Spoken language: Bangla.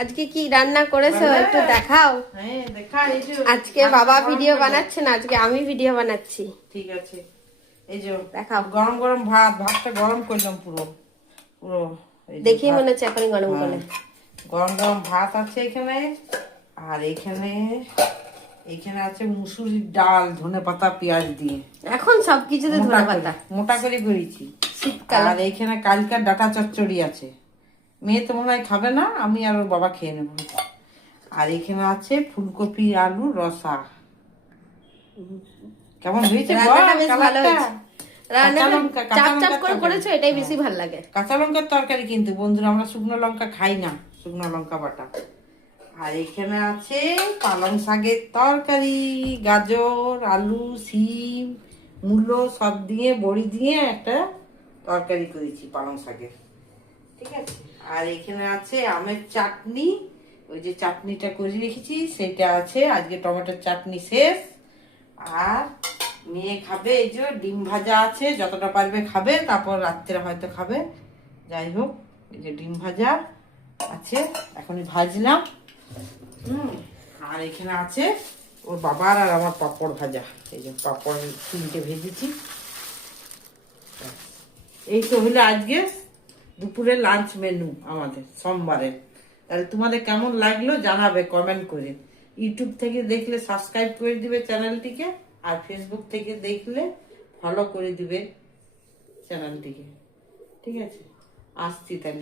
আজকে কি রান্না করেছো একটু দেখাও। হ্যাঁ দেখা, এই যে আজকে বাবা ভিডিও বানাচ্ছে না, আজকে আমি ভিডিও বানাচ্ছি। ঠিক আছে, এই যে দেখাও। গরম গরম ভাতটা গরম করলাম পুরো পুরো। এই যে দেখি ভাত, মনে হচ্ছে এখনই গরম করে। গরম গরম ভাত আছে এখানে। আর এখানে আছে মুসুরির ডাল, ধনেপাতা পেঁয়াজ দিয়ে। এখন সবকিছুতে ধনেপাতা মোটা করে করেছি। শীতকালে। আর এখানে কালকার ডাটা চচ্চড়ি আছে। মেয়ে তো মনে হয় খাবে না, আমি আর ওর বাবা খেয়ে নেবো। আর এখানে আছে ফুলকপি আলু রসা। কেমন হয়েছে? রান্নাটা বেশ ভালো হয়েছে। রান্নাটা কাঁচা চাপ চাপ লঙ্কার করে তরকারি। করেছো, এটাই বেশি ভালো লাগে। কাঁচা লঙ্কার তরকারি, কিন্তু বন্ধুরা আমরা শুকনো লঙ্কা খাই না, শুকনো লঙ্কা বাটা। আর এখানে আছে পালং শাকের তরকারি, গাজর আলু শিম মূলো সব দিয়ে বড়ি দিয়ে একটা তরকারি করেছি পালং শাকের। ঠিক আছে। আর এখানে আছে আমের চাটনি, ওই যে চাটনিটা করে রেখেছি সেটা আছে। আজকে টমেটোর চাটনি শেষ। আর মেয়ে খাবে এই যে ডিম ভাজা আছে, যতটা পারবে খাবে, তারপর রাত্রে হয়তো খাবে। যাই হোক, এই যে ডিম ভাজা আছে, এখনই ভাজলাম। আর এখানে আছে ওর বাবার আর আমার পাপড় ভাজা। এই যে পাপড় 3টে ভেজেছি। এই তো হলো আজকে দুপুরের লাঞ্চ মেনু আমাদের সোমবারের। তাহলে তোমাদের কেমন লাগলো জানাবে কমেন্ট করে। ইউটিউব থেকে দেখলে সাবস্ক্রাইব করে দিবে চ্যানেলটিকে, আর ফেসবুক থেকে দেখলে ফলো করে দিবে চ্যানেলটিকে। ঠিক আছে, আসছি তাহলে।